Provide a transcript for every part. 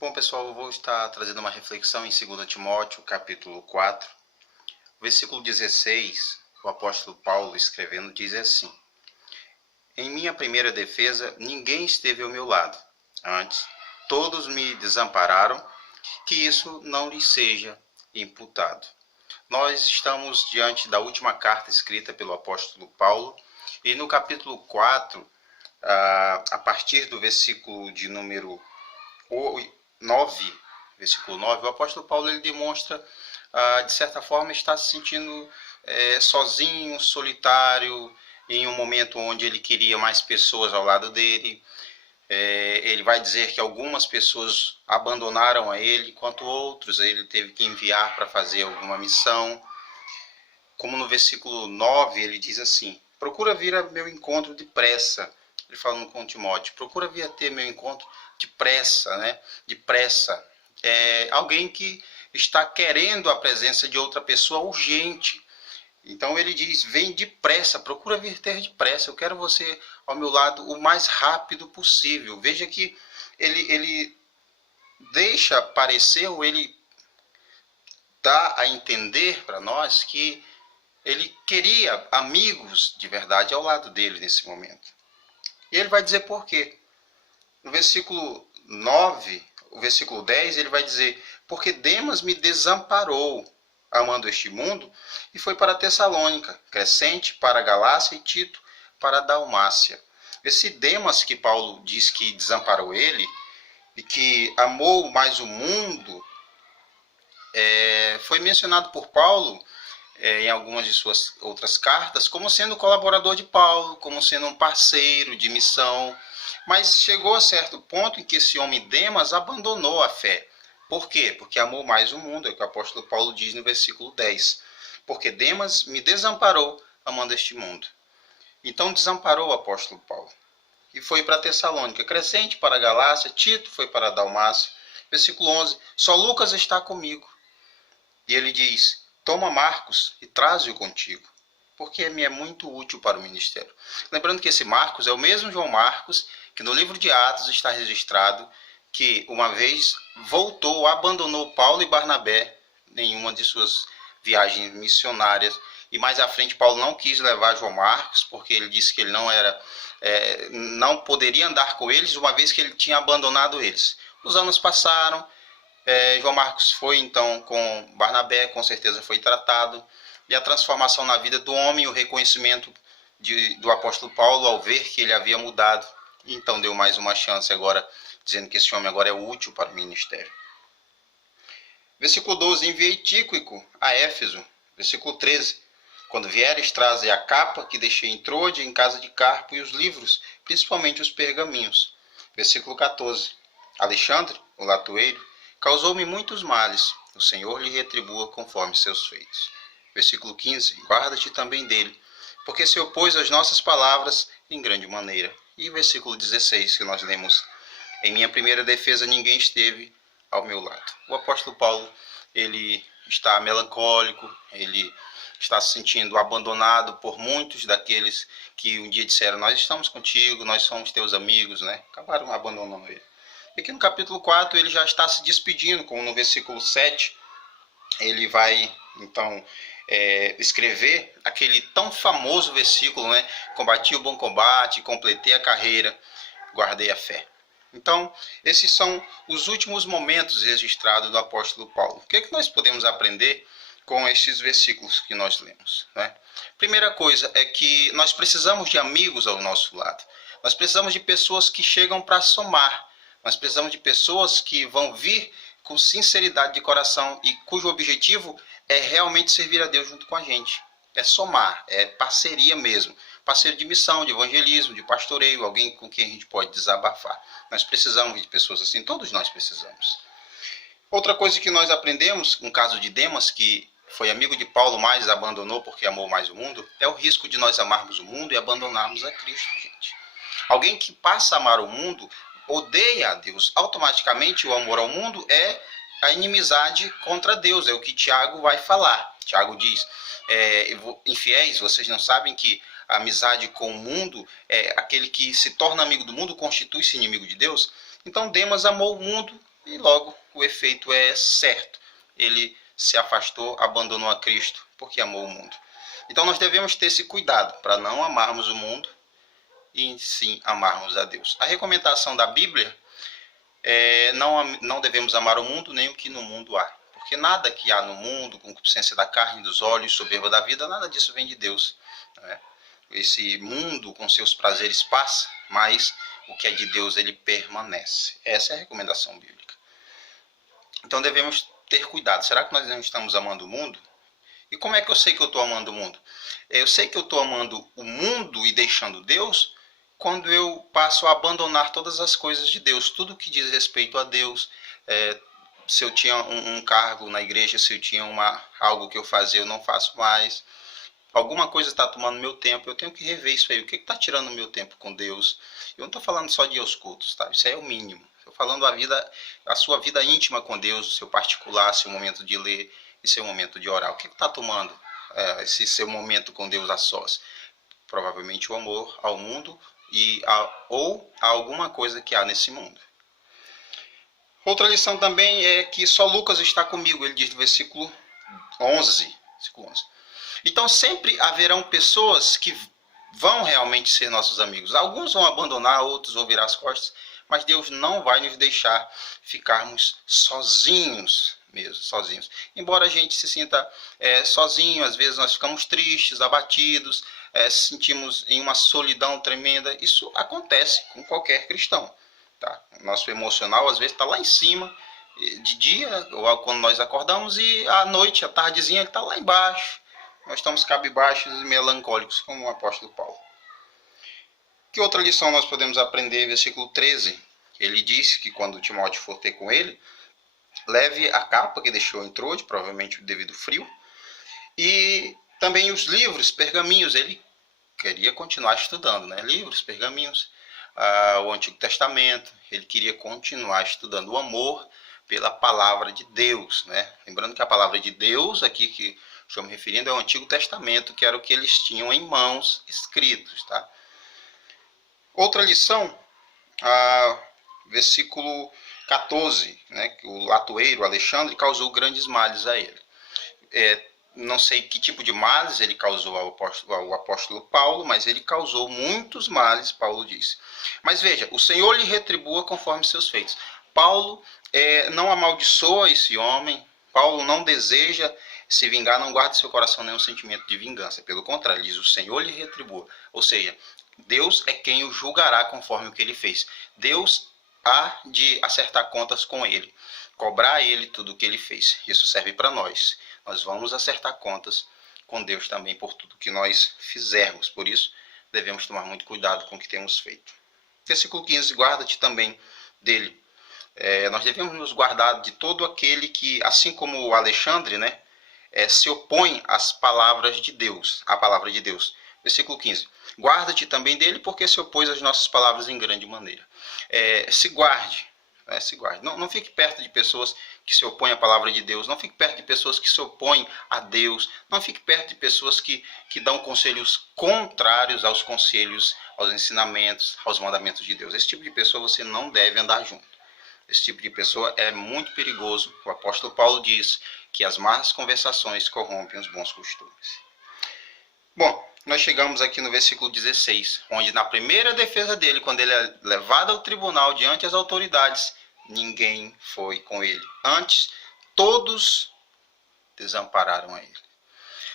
Bom, pessoal, eu vou estar trazendo uma reflexão em 2 Timóteo, capítulo 4, versículo 16, o apóstolo Paulo escrevendo diz assim: Em minha primeira defesa, ninguém esteve ao meu lado. Antes, todos me desampararam, que isso não lhes seja imputado. Nós estamos diante da última carta escrita pelo apóstolo Paulo, e no capítulo 4, a partir do versículo de número 9, versículo 9, o apóstolo Paulo ele demonstra, de certa forma, estar se sentindo sozinho, solitário, em um momento onde ele queria mais pessoas ao lado dele. Ele vai dizer que algumas pessoas abandonaram a ele, enquanto outros ele teve que enviar para fazer alguma missão. Como no versículo 9 ele diz assim: procura vir a meu encontro depressa. Ele falando com Timóteo, procura vir a ter meu encontro depressa, né? Depressa. Alguém que está querendo a presença de outra pessoa urgente. Então ele diz, vem depressa, procura vir ter depressa, eu quero você ao meu lado o mais rápido possível. Veja que ele deixa parecer, ou ele dá a entender para nós que ele queria amigos de verdade ao lado dele nesse momento. E ele vai dizer por quê. No versículo 9, o versículo 10, ele vai dizer: porque Demas me desamparou, amando este mundo, e foi para Tessalônica, Crescente para a Galácia e Tito para a Dalmácia. Esse Demas que Paulo diz que desamparou ele, e que amou mais o mundo, foi mencionado por Paulo em algumas de suas outras cartas, como sendo colaborador de Paulo, como sendo um parceiro de missão. Mas chegou a certo ponto em que esse homem Demas abandonou a fé. Por quê? Porque amou mais o mundo, é o que o apóstolo Paulo diz no versículo 10. Porque Demas me desamparou, amando este mundo. Então desamparou o apóstolo Paulo. E foi para Tessalônica, Crescente para a Galácia, Tito foi para a Dalmácia. Versículo 11, só Lucas está comigo. E ele diz, toma Marcos e traze-o contigo, porque me é muito útil para o ministério. Lembrando que esse Marcos é o mesmo João Marcos, que no livro de Atos está registrado, que uma vez voltou, abandonou Paulo e Barnabé em uma de suas viagens missionárias. E mais à frente Paulo não quis levar João Marcos, porque ele disse que ele não poderia andar com eles, uma vez que ele tinha abandonado eles. Os anos passaram, João Marcos foi então com Barnabé, com certeza foi tratado, e a transformação na vida do homem, o reconhecimento do apóstolo Paulo ao ver que ele havia mudado, então deu mais uma chance agora, dizendo que esse homem agora é útil para o ministério. Versículo 12, enviei Tíquico a Éfeso. Versículo 13, quando vieres, traze a capa que deixei em Troade, em casa de Carpo, e os livros, principalmente os pergaminhos. Versículo 14, Alexandre, o latoeiro, causou-me muitos males, o Senhor lhe retribua conforme seus feitos. Versículo 15, guarda-te também dele, porque se opôs às nossas palavras em grande maneira. E versículo 16, que nós lemos, em minha primeira defesa ninguém esteve ao meu lado. O apóstolo Paulo, ele está melancólico, ele está se sentindo abandonado por muitos daqueles que um dia disseram, nós estamos contigo, nós somos teus amigos, né? Acabaram abandonando ele. E aqui no capítulo 4 ele já está se despedindo, como no versículo 7, ele vai então escrever aquele tão famoso versículo, né? Combati o bom combate, completei a carreira, guardei a fé. Então, esses são os últimos momentos registrados do apóstolo Paulo. O que é que nós podemos aprender com estes versículos que nós lemos, né? Primeira coisa é que nós precisamos de amigos ao nosso lado. Nós precisamos de pessoas que chegam para somar. Nós precisamos de pessoas que vão vir com sinceridade de coração e cujo objetivo é realmente servir a Deus junto com a gente. É somar, é parceria mesmo. Parceiro de missão, de evangelismo, de pastoreio, alguém com quem a gente pode desabafar. Nós precisamos de pessoas assim, todos nós precisamos. Outra coisa que nós aprendemos, no caso de Demas, que foi amigo de Paulo, mas abandonou porque amou mais o mundo, é o risco de nós amarmos o mundo e abandonarmos a Cristo, gente. Alguém que passa a amar o mundo odeia a Deus. Automaticamente o amor ao mundo é a inimizade contra Deus, é o que Tiago vai falar. Tiago diz, infiéis, vocês não sabem que a amizade com o mundo, aquele que se torna amigo do mundo, constitui-se inimigo de Deus? Então Demas amou o mundo e logo o efeito é certo. Ele se afastou, abandonou a Cristo, porque amou o mundo. Então nós devemos ter esse cuidado para não amarmos o mundo e sim amarmos a Deus. A recomendação da Bíblia é não devemos amar o mundo nem o que no mundo há. Porque nada que há no mundo, concupiscência da carne, dos olhos, soberba da vida, nada disso vem de Deus. Né? Esse mundo com seus prazeres passa, mas o que é de Deus ele permanece. Essa é a recomendação bíblica. Então devemos ter cuidado. Será que nós não estamos amando o mundo? E como é que eu sei que eu estou amando o mundo? Eu sei que eu estou amando o mundo e deixando Deus quando eu passo a abandonar todas as coisas de Deus, tudo que diz respeito a Deus. Se eu tinha um cargo na igreja, se eu tinha algo que eu fazia, eu não faço mais. Alguma coisa está tomando meu tempo, eu tenho que rever isso aí. O que está tirando o meu tempo com Deus? Eu não estou falando só de ir aos cultos, tá? Isso aí é o mínimo. Estou falando a sua vida íntima com Deus, o seu particular, seu momento de ler e seu momento de orar. O que está tomando esse seu momento com Deus a sós? Provavelmente o amor ao mundo ou a alguma coisa que há nesse mundo. Outra lição também é que só Lucas está comigo, ele diz no versículo 11. Então sempre haverão pessoas que vão realmente ser nossos amigos. Alguns vão abandonar, outros vão virar as costas, mas Deus não vai nos deixar ficarmos sozinhos mesmo, sozinhos. Embora a gente se sinta sozinho, às vezes nós ficamos tristes, abatidos, sentimos em uma solidão tremenda. Isso acontece com qualquer cristão. Tá? Nosso emocional às vezes está lá em cima, de dia, ou quando nós acordamos, e à noite, à tardezinha, ele está lá embaixo. Nós estamos cabisbaixos e melancólicos, como o apóstolo Paulo. Que outra lição nós podemos aprender? Versículo 13. Ele diz que quando Timóteo for ter com ele, leve a capa que deixou em Troade, provavelmente devido ao frio, e também os livros, pergaminhos. Ele queria continuar estudando, né? Livros, pergaminhos, o Antigo Testamento. Ele queria continuar estudando o amor pela palavra de Deus, né? Lembrando que a palavra de Deus, aqui que estou me referindo, é o Antigo Testamento, que era o que eles tinham em mãos escritos, tá? Outra lição, versículo 14, né? Que o latoeiro Alexandre causou grandes males a ele. Não sei que tipo de males ele causou ao apóstolo Paulo, mas ele causou muitos males, Paulo disse. Mas veja, o Senhor lhe retribua conforme seus feitos. Paulo não amaldiçoa esse homem, Paulo não deseja se vingar, não guarda em seu coração nenhum sentimento de vingança. Pelo contrário, ele diz, o Senhor lhe retribua. Ou seja, Deus é quem o julgará conforme o que ele fez. Deus há de acertar contas com ele, cobrar a ele tudo o que ele fez. Isso serve para nós. Nós vamos acertar contas com Deus também por tudo que nós fizermos. Por isso, devemos tomar muito cuidado com o que temos feito. Versículo 15, guarda-te também dele. Nós devemos nos guardar de todo aquele que, assim como o Alexandre, né, se opõe às palavras de Deus, à palavra de Deus. Versículo 15. Guarda-te também dele, porque se opôs às nossas palavras em grande maneira. Se guarde. Se guarde. Não fique perto de pessoas que se opõem à palavra de Deus. Não fique perto de pessoas que se opõem a Deus. Não fique perto de pessoas que dão conselhos contrários aos conselhos, aos ensinamentos, aos mandamentos de Deus. Esse tipo de pessoa você não deve andar junto. Esse tipo de pessoa é muito perigoso. O apóstolo Paulo diz que as más conversações corrompem os bons costumes. Bom, nós chegamos aqui no versículo 16, onde na primeira defesa dele, quando ele é levado ao tribunal diante das autoridades, ninguém foi com ele. Antes, todos desampararam a ele.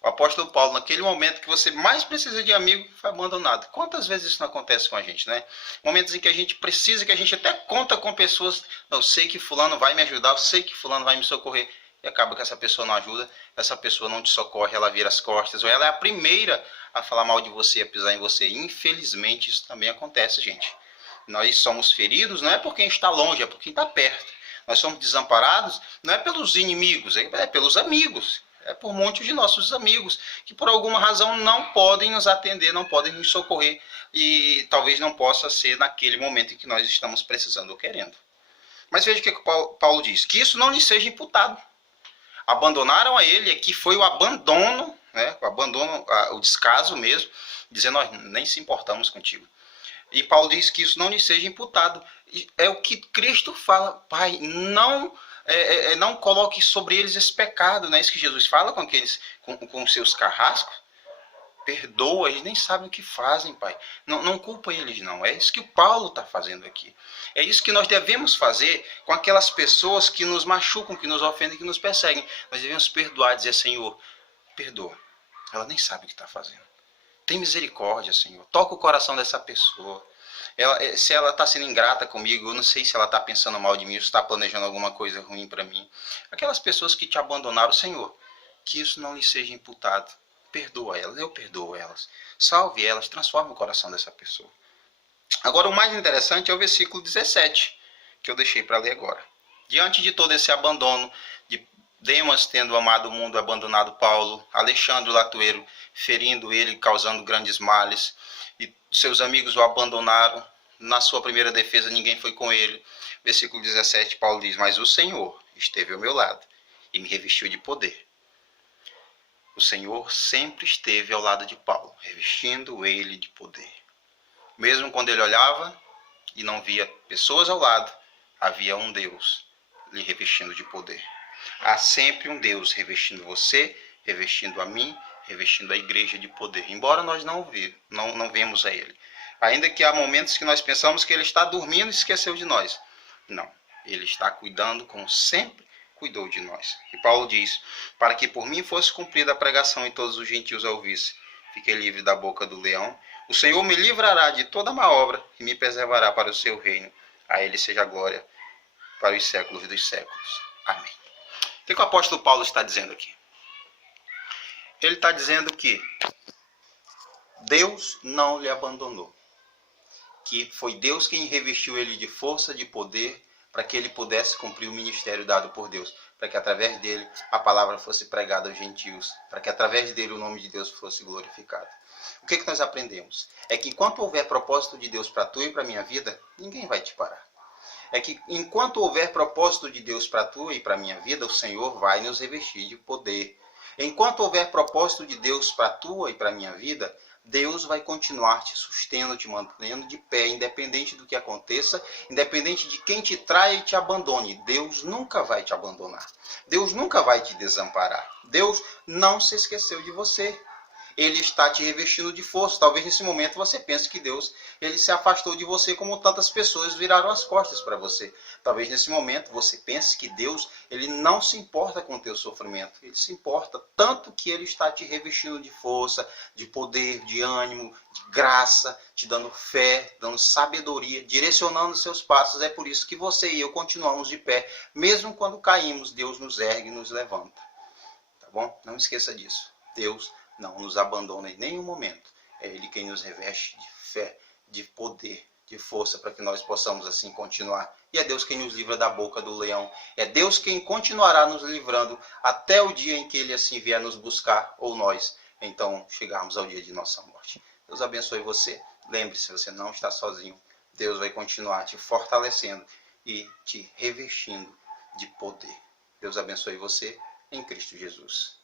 O apóstolo Paulo, naquele momento que você mais precisa de amigo, foi abandonado. Quantas vezes isso não acontece com a gente, né? Momentos em que a gente precisa, que a gente até conta com pessoas, eu sei que fulano vai me ajudar, eu sei que fulano vai me socorrer, e acaba que essa pessoa não ajuda, essa pessoa não te socorre, ela vira as costas, ou ela é a primeira a falar mal de você, a pisar em você. Infelizmente, isso também acontece, gente. Nós somos feridos, não é por quem está longe, é por quem está perto. Nós somos desamparados, não é pelos inimigos, é pelos amigos. É por muitos de nossos amigos que por alguma razão não podem nos atender, não podem nos socorrer, e talvez não possa ser naquele momento em que nós estamos precisando ou querendo. Mas veja o que Paulo diz, que isso não lhe seja imputado. Abandonaram a ele, aqui foi o abandono, né, o descaso mesmo, dizendo, nós nem se importamos contigo. E Paulo diz que isso não lhe seja imputado. É o que Cristo fala, Pai, não coloque sobre eles esse pecado, não é isso que Jesus fala com aqueles, com seus carrascos? Perdoa, eles nem sabem o que fazem, Pai. Não culpa eles, não. É isso que o Paulo está fazendo aqui. É isso que nós devemos fazer com aquelas pessoas que nos machucam, que nos ofendem, que nos perseguem. Nós devemos perdoar, dizer, Senhor, perdoa. Ela nem sabe o que está fazendo. Tem misericórdia, Senhor. Toca o coração dessa pessoa. Se ela está sendo ingrata comigo, eu não sei se ela está pensando mal de mim, ou se está planejando alguma coisa ruim para mim. Aquelas pessoas que te abandonaram, Senhor, que isso não lhe seja imputado. Perdoa elas, eu perdoo elas. Salve elas, transforme o coração dessa pessoa. Agora, o mais interessante é o versículo 17, que eu deixei para ler agora. Diante de todo esse abandono, de Demas tendo amado o mundo, abandonado Paulo, Alexandre o Latueiro ferindo ele, causando grandes males, e seus amigos o abandonaram. Na sua primeira defesa, ninguém foi com ele. Versículo 17, Paulo diz, mas o Senhor esteve ao meu lado e me revestiu de poder. O Senhor sempre esteve ao lado de Paulo, revestindo ele de poder. Mesmo quando ele olhava e não via pessoas ao lado, havia um Deus lhe revestindo de poder. Há sempre um Deus revestindo você, revestindo a mim, revestindo a igreja de poder. Embora nós não vemos a ele. Ainda que há momentos que nós pensamos que ele está dormindo e esqueceu de nós. Não, ele está cuidando como sempre cuidou de nós. E Paulo diz, para que por mim fosse cumprida a pregação e todos os gentios a ouvissem. Fiquei livre da boca do leão. O Senhor me livrará de toda má obra e me preservará para o seu reino. A ele seja a glória para os séculos dos séculos. Amém. O que o apóstolo Paulo está dizendo aqui? Ele está dizendo que Deus não lhe abandonou. Que foi Deus quem revestiu ele de força, de poder, para que ele pudesse cumprir o ministério dado por Deus, para que através dele a palavra fosse pregada aos gentios, para que através dele o nome de Deus fosse glorificado. O que nós aprendemos? É que enquanto houver propósito de Deus para tu e para a minha vida, ninguém vai te parar. É que enquanto houver propósito de Deus para tu e para a minha vida, o Senhor vai nos revestir de poder. Enquanto houver propósito de Deus para a tua e para a minha vida, Deus vai continuar te sustentando, te mantendo de pé, independente do que aconteça, independente de quem te traia e te abandone. Deus nunca vai te abandonar. Deus nunca vai te desamparar. Deus não se esqueceu de você. Ele está te revestindo de força. Talvez nesse momento você pense que Deus ele se afastou de você como tantas pessoas viraram as costas para você. Talvez nesse momento você pense que Deus ele não se importa com o teu sofrimento. Ele se importa tanto que ele está te revestindo de força, de poder, de ânimo, de graça, te dando fé, dando sabedoria, direcionando seus passos. É por isso que você e eu continuamos de pé. Mesmo quando caímos, Deus nos ergue e nos levanta. Tá bom? Não esqueça disso. Deus não nos abandona em nenhum momento. É Ele quem nos reveste de fé, de poder, de força, para que nós possamos assim continuar. E é Deus quem nos livra da boca do leão. É Deus quem continuará nos livrando até o dia em que Ele assim vier nos buscar, ou nós, então, chegarmos ao dia de nossa morte. Deus abençoe você. Lembre-se, você não está sozinho. Deus vai continuar te fortalecendo e te revestindo de poder. Deus abençoe você em Cristo Jesus.